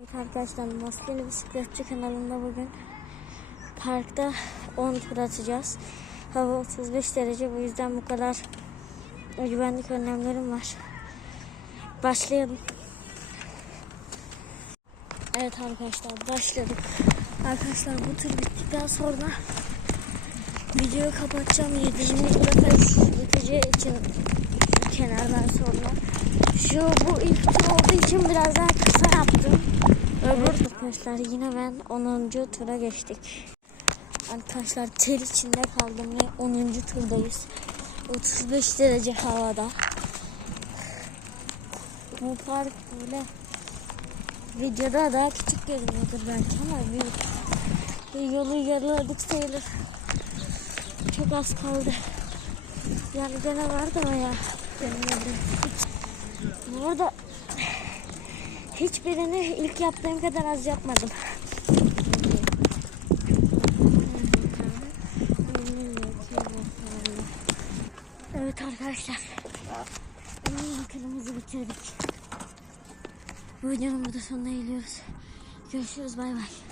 Evet arkadaşlar Maskeli Bisikletçi kanalında bugün parkta 10 tur atacağız. Hava 35 derece bu yüzden bu kadar güvenlik önlemlerim var. Başlayalım. Evet arkadaşlar başladık. Arkadaşlar bu tur bittikten sonra videoyu kapatacağım. 7. nefes biteceği için kenardan sonra. Şu bu ilk tur olduğu için biraz daha kısa yaptım. Öbür arkadaşlar yine ben 10. tura geçtik. Arkadaşlar ter içinde kaldım ve 10. turdayız. 35 derece havada. Bu park böyle videoda daha küçük görünüyordur belki ama büyük. Yolu yarıladık sayılır. Çok az kaldı. Yani gene vardı ama ya. Benim yerim. Hiçbirini ilk yaptığım kadar az yapmadım. Evet arkadaşlar. Bakalımızı bitirdik. Bu videonun burada sonuna geliyoruz. Görüşürüz bay bay.